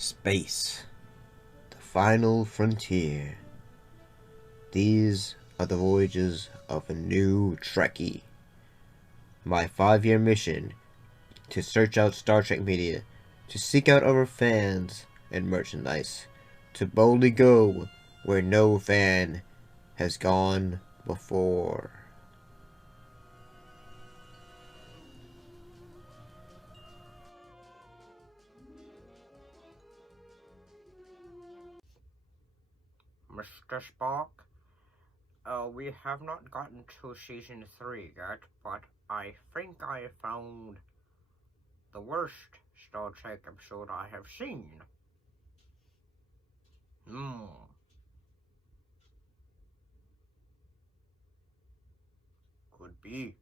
Space, the final frontier. These are the voyages of a new Trekkie. My 5-year mission to search out Star Trek media, to seek out our fans and merchandise, to boldly go where no fan has gone before. Mr. Spock, we have not gotten to season 3 yet, but I think I found the worst Star Trek episode I have seen. Could be.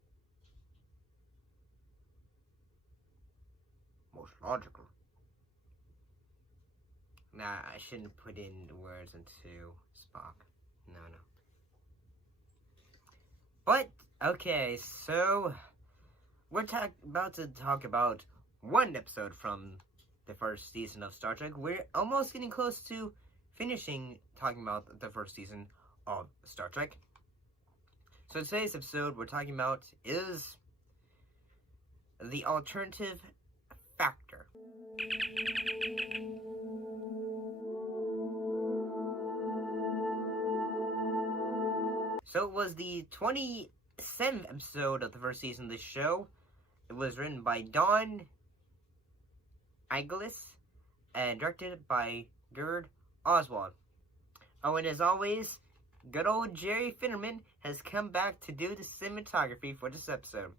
Most logical. Nah, I shouldn't put in the words into Spock. No. But, okay, so we're about to talk about one episode from the first season of Star Trek. We're almost getting close to finishing talking about the first season of Star Trek. So today's episode we're talking about is the alternative factor. So it was the 27th episode of the first season of this show. It was written by Don Eigelis and directed by Gerd Oswald. Oh, and as always, good old Jerry Finnerman has come back to do the cinematography for this episode.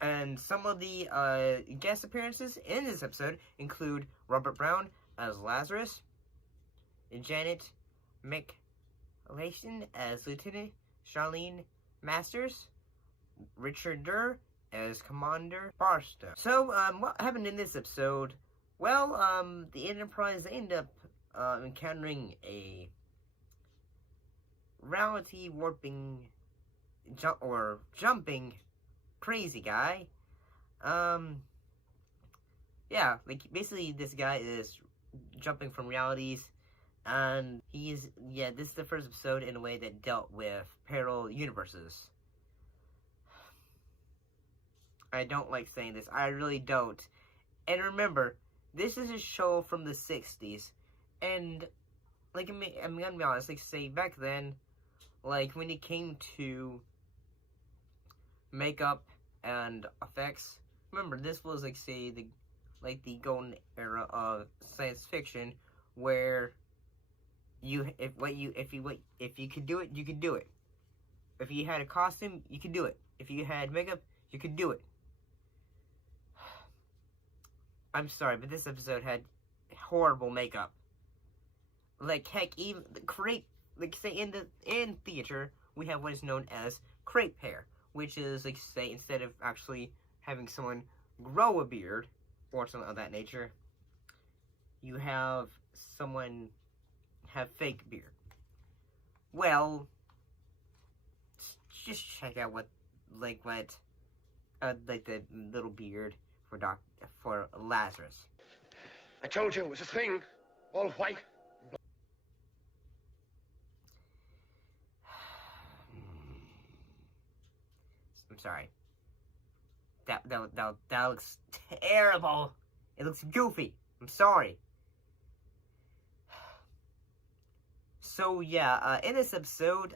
And some of the guest appearances in this episode include Robert Brown as Lazarus, Janet McLean as Lieutenant Charlene Masters, Richard Durr as Commander Barstow. So, what happened in this episode? Well, the Enterprise ended up encountering a reality warping jumping crazy guy. Yeah, like basically this guy is jumping from realities, and this is the first episode in a way that dealt with parallel universes. I don't like saying this, I really don't. And remember, this is a show from the 60s, and like I'm gonna be honest, like say back then, like when it came to makeup and effects, remember this was like say the golden era of science fiction, where if you could do it, you could do it. If you had a costume, you could do it. If you had makeup, you could do it. I'm sorry, but this episode had horrible makeup. Like heck, even say in theater, we have what is known as crepe hair, which is like say instead of actually having someone grow a beard or something of that nature, you have someone have fake beard. Well, just check out what the little beard for Lazarus. I told you it was a thing, all white. I'm sorry. That looks terrible. It looks goofy. I'm sorry. So yeah, in this episode,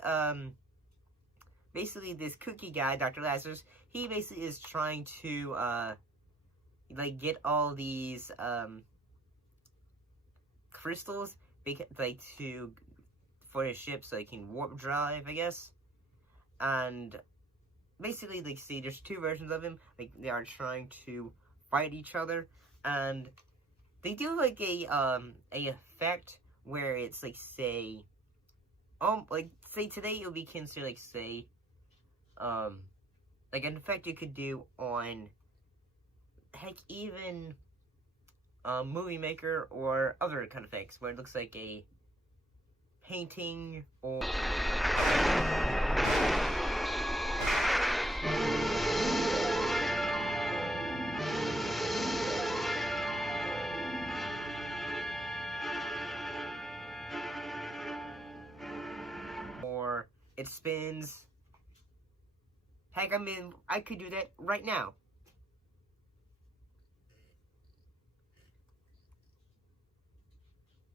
basically this cookie guy, Dr. Lazarus, he basically is trying to get all these crystals for his ship so he can warp drive, I guess. And basically, see, there's two versions of him. Like, they are trying to fight each other, and they do like a effect where it's say today it would be considered like an effect you could do on heck even Movie Maker or other kind of effects where it looks like a painting or It spins. Heck, I mean, I could do that right now.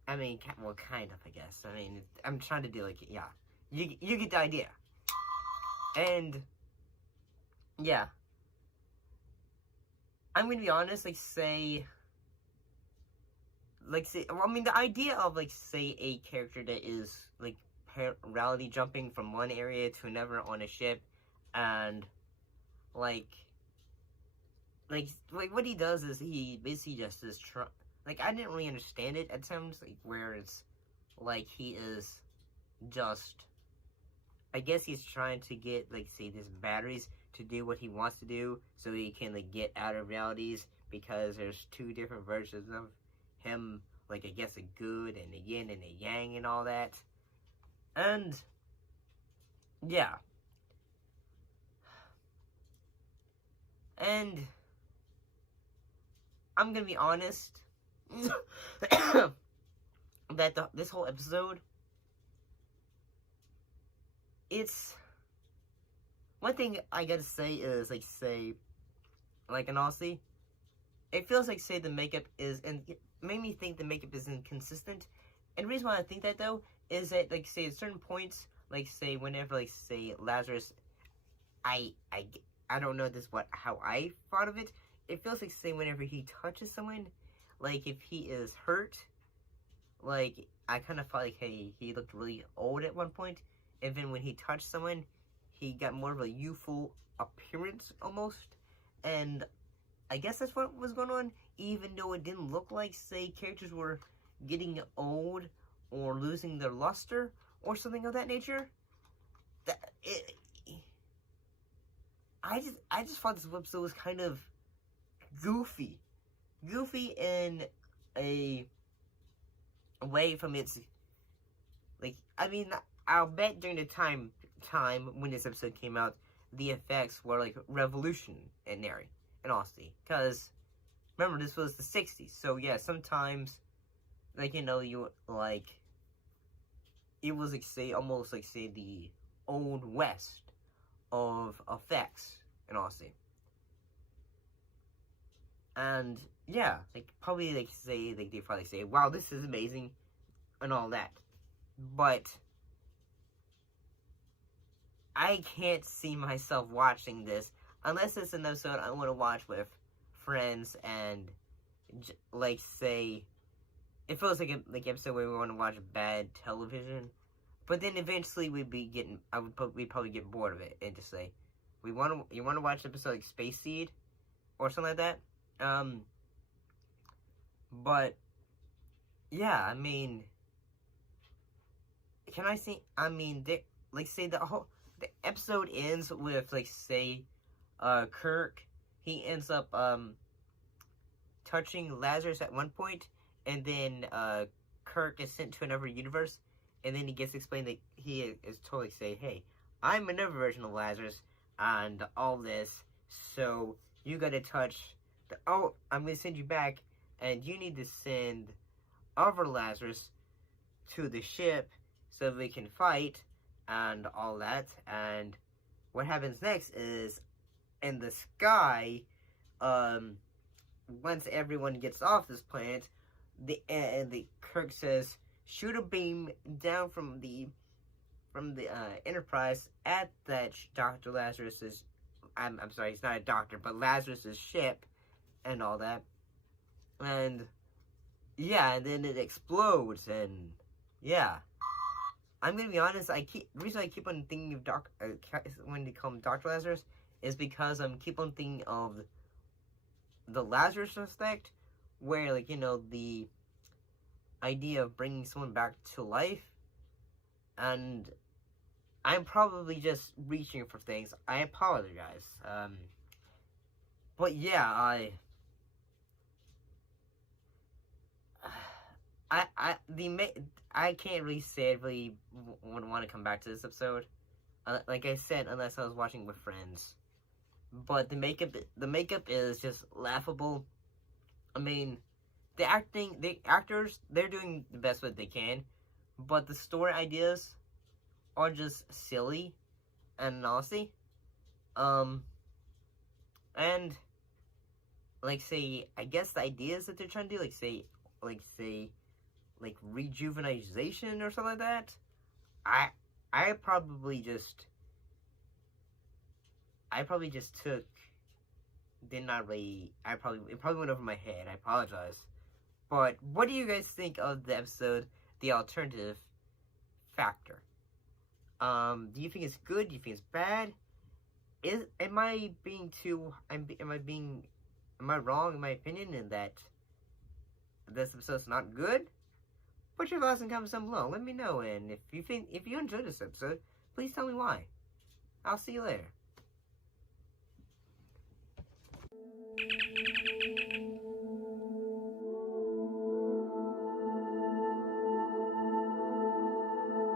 I mean, well, kind of, I guess. I mean, I'm trying to do, like, yeah. You get the idea. And, yeah. I'm gonna be honest, like, say, well, I mean, the idea of, like, say, a character that is, like, parallelly jumping from one area to another on a ship, and, like, what he does is he basically just is like, I didn't really understand it at times, like, where it's, like, he is just, I guess he's trying to get, like, say, these batteries to do what he wants to do, so he can, like, get out of realities, because there's two different versions of him, like, I guess, a good and a yin and a yang and all that. And, yeah. And, I'm gonna be honest, that this whole episode, it's, one thing I gotta say is, like, say, like, in honesty, it feels like, say, the makeup is, and it made me think the makeup is inconsistent. And the reason why I think that, though, is that, like, say, at certain points, like, say, whenever, like, say, Lazarus, I don't know how I thought of it. It feels like, say, whenever he touches someone, like, if he is hurt, like, I kind of felt like, hey, he looked really old at one point, and then when he touched someone, he got more of a youthful appearance, almost, and I guess that's what was going on, even though it didn't look like, say, characters were getting old, or losing their luster, or something of that nature. I just thought this episode was kind of goofy in a way from its, like, I mean, I'll bet during the time when this episode came out, the effects were, like, revolutionary, in honesty, because, remember, this was the 60s, so, yeah, sometimes, like, you know, you, like, it was, like, say, almost, like, say, the Old West of effects, in honesty. And, yeah, like, probably, like, say, like, they probably say, wow, this is amazing, and all that. But I can't see myself watching this, unless it's an episode I want to watch with friends, and, like, say, it feels like an episode where we want to watch bad television. But then eventually we'd probably get bored of it and just say, you want to watch an episode like Space Seed or something like that. But yeah, I mean, can I see? I mean, say the episode ends with, like, say, Kirk. He ends up touching Lazarus at one point, and then Kirk is sent to another universe. And then he gets explained that he is totally say, hey, I'm another version of Lazarus and all this, so you gotta touch I'm gonna send you back, and you need to send other Lazarus to the ship so they can fight and all that. And what happens next is, in the sky, once everyone gets off this planet, the Kirk says, shoot a beam down from the Enterprise at that Dr. Lazarus's, I'm sorry, he's not a doctor, but Lazarus's ship and all that. And yeah, and then it explodes, and yeah. I'm gonna be honest, the reason I keep on thinking of when they call him Dr. Lazarus is because I'm keep on thinking of the Lazarus effect, where, like, you know, the idea of bringing someone back to life, and I'm probably just reaching for things. I apologize. But yeah, I can't really say I really would want to come back to this episode. Like I said, unless I was watching with friends. But the makeup is just laughable. I mean, the actors, they're doing the best what they can, but the story ideas are just silly and nasty. And like say, I guess the ideas that they're trying to do, like say, rejuvenization or something like that. I probably just took did not really. It probably went over my head. I apologize. But what do you guys think of the episode, The Alternative Factor? Do you think it's good? Do you think it's bad? Am I wrong in my opinion in that this episode's not good? Put your thoughts in the comments down below. Let me know, and if you enjoyed this episode, please tell me why. I'll see you later.